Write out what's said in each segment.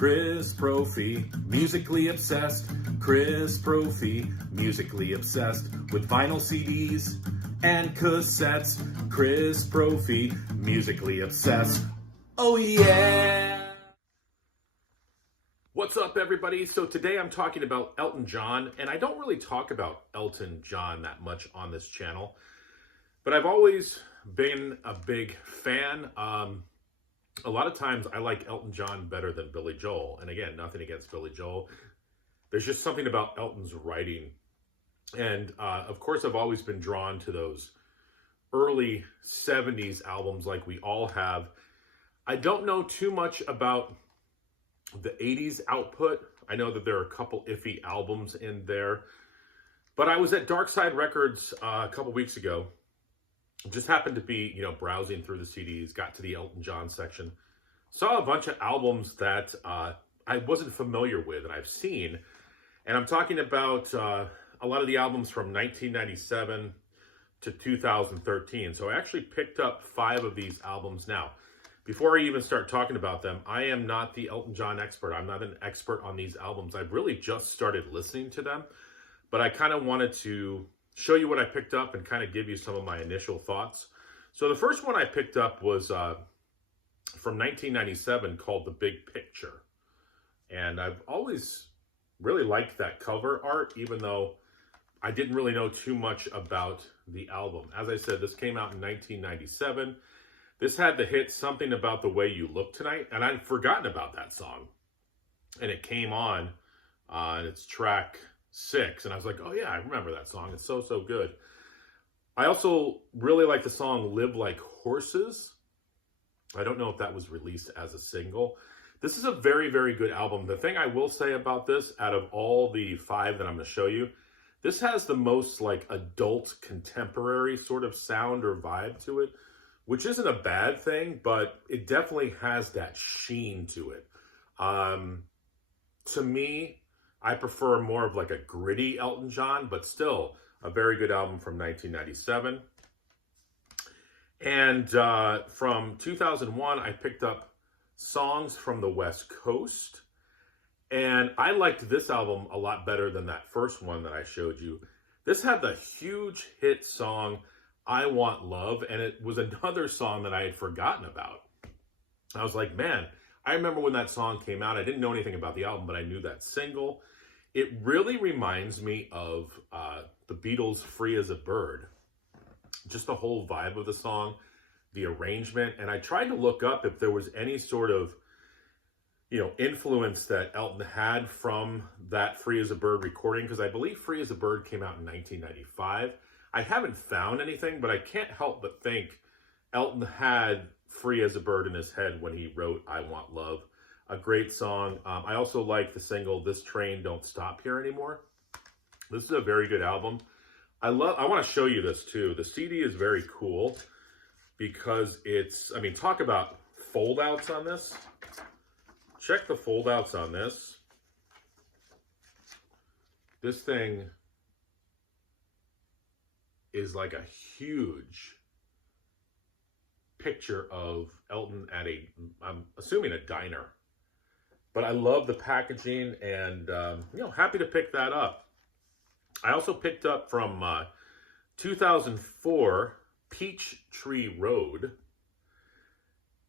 Chris Brophy, musically obsessed. Chris Brophy, musically obsessed with vinyl CDs and cassettes. Chris Brophy, musically obsessed. Oh yeah! What's up, everybody? So today I'm talking about Elton John, and I don't really talk about Elton John that much on this channel, but I've always been a big fan. A lot of times I like Elton John better than Billy Joel. And again, nothing against Billy Joel. There's just something about Elton's writing. And of course, I've always been drawn to those early 70s albums like we all have. I don't know too much about the 80s output. I know that there are a couple iffy albums in there. But I was at Dark Side Records a couple weeks ago. Just happened to be, browsing through the CDs, got to the Elton John section, saw a bunch of albums that I wasn't familiar with and I've seen. And I'm talking about a lot of the albums from 1997 to 2013. So I actually picked up 5 of these albums. Now, before I even start talking about them, I am not the Elton John expert. I'm not an expert on these albums. I've really just started listening to them, but I kind of wanted to show you what I picked up and kind of give you some of my initial thoughts. So the first one I picked up was from 1997 called The Big Picture. And I've always really liked that cover art, even though I didn't really know too much about the album. As I said, this came out in 1997. This had the hit Something About the Way You Look Tonight, and I'd forgotten about that song. And it came on, and it's track 6, and I was like, oh yeah, I remember that song. It's so good. I also really like the song Live Like Horses. I don't know if that was released as a single. This is a very good album. The thing I will say about this, out of all the 5 that I'm going to show you, this has the most like adult contemporary sort of sound or vibe to it, which isn't a bad thing, but it definitely has that sheen to it. To me, I prefer more of like a gritty Elton John, but still a very good album from 1997. And from 2001, I picked up Songs from the West Coast. And I liked this album a lot better than that first one that I showed you. This had the huge hit song, I Want Love, and it was another song that I had forgotten about. I was like, man, I remember when that song came out. I didn't know anything about the album, but I knew that single. It really reminds me of the Beatles' Free as a Bird. Just the whole vibe of the song, the arrangement. And I tried to look up if there was any sort of, influence that Elton had from that Free as a Bird recording, because I believe Free as a Bird came out in 1995. I haven't found anything, but I can't help but think Elton had Free as a Bird in his head when he wrote I Want Love. A great song. I also like the single This Train Don't Stop Here Anymore. This is a very good album. I want to show you this too. The CD is very cool because talk about fold-outs on this. Check the fold-outs on this. This thing is like a huge picture of Elton at I'm assuming a diner. But I love the packaging and, happy to pick that up. I also picked up from 2004, Peachtree Road.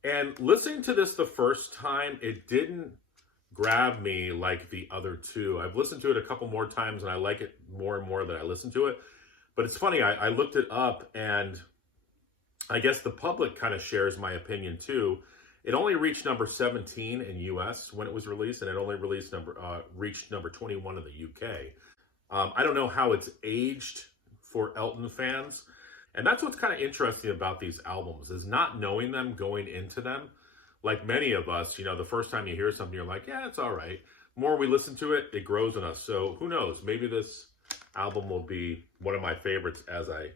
And listening to this the first time, it didn't grab me like the other 2. I've listened to it a couple more times and I like it more and more that I listen to it. But it's funny, I looked it up and I guess the public kind of shares my opinion too. It only reached number 17 in US when it was released, and it only reached number 21 in the UK. I don't know how it's aged for Elton fans. And that's what's kind of interesting about these albums, is not knowing them going into them. Like many of us, the first time you hear something, you're like, yeah, it's all right. The more we listen to it, it grows on us. So who knows? Maybe this album will be one of my favorites as I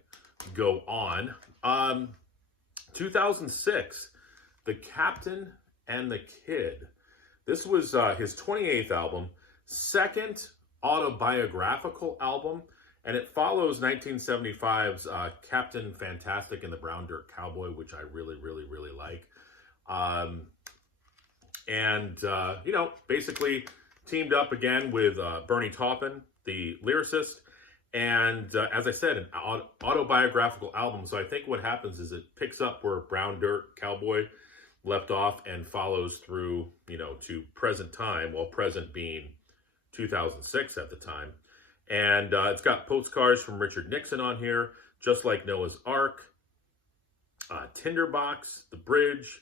go on. 2006. The Captain and the Kid. This was his 28th album, second autobiographical album, and it follows 1975's Captain Fantastic and the Brown Dirt Cowboy, which I really like. And, basically teamed up again with Bernie Taupin, the lyricist. And as I said, an autobiographical album. So I think what happens is it picks up where Brown Dirt Cowboy left off and follows through, to present time, well, present being 2006 at the time. And it's got postcards from Richard Nixon on here, Just Like Noah's Ark, Tinderbox, The Bridge,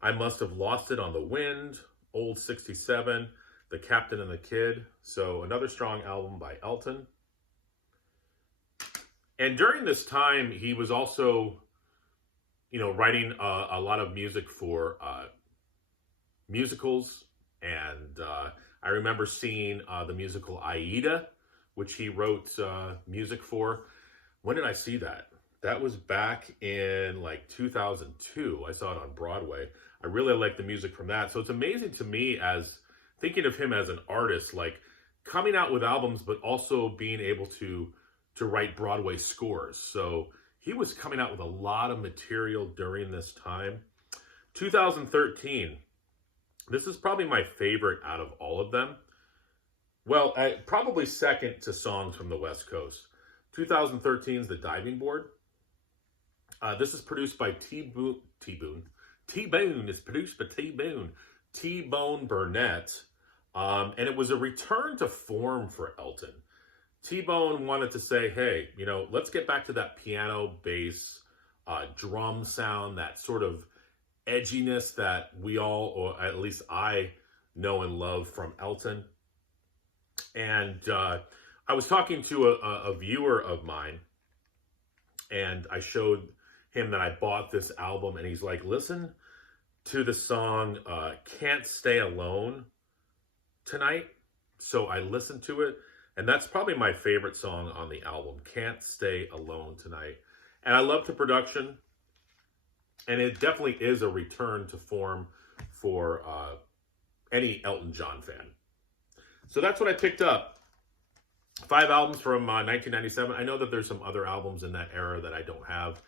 I Must Have Lost It on the Wind, Old 67, The Captain and the Kid. So another strong album by Elton. And during this time, he was also, writing a lot of music for musicals. And I remember seeing the musical Aida, which he wrote music for. When did I see that? That was back in like 2002. I saw it on Broadway. I really like the music from that. So it's amazing to me, as thinking of him as an artist, like coming out with albums, but also being able to write Broadway scores. So he was coming out with a lot of material during this time. 2013, this is probably my favorite out of all of them. Well, probably second to Songs from the West Coast. 2013's The Diving Board. This is produced by T-Boone is produced by T-Bone Burnett. And it was a return to form for Elton. T-Bone wanted to say, hey, let's get back to that piano, bass, drum sound, that sort of edginess that we all, or at least I, know and love from Elton. And I was talking to a viewer of mine, and I showed him that I bought this album, and he's like, listen to the song Can't Stay Alone Tonight. So I listened to it, and that's probably my favorite song on the album, Can't Stay Alone Tonight. And I love the production, and it definitely is a return to form for any Elton John fan. So that's what I picked up. 5 albums from 1997. I know that there's some other albums in that era that I don't have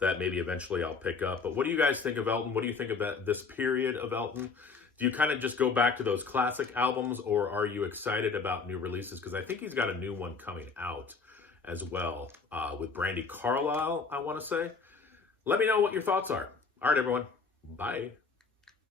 that maybe eventually I'll pick up. But what do you guys think of Elton? What do you think of this period of Elton? Do you kind of just go back to those classic albums, or are you excited about new releases? Because I think he's got a new one coming out as well with Brandi Carlile, I want to say. Let me know what your thoughts are. All right, everyone. Bye.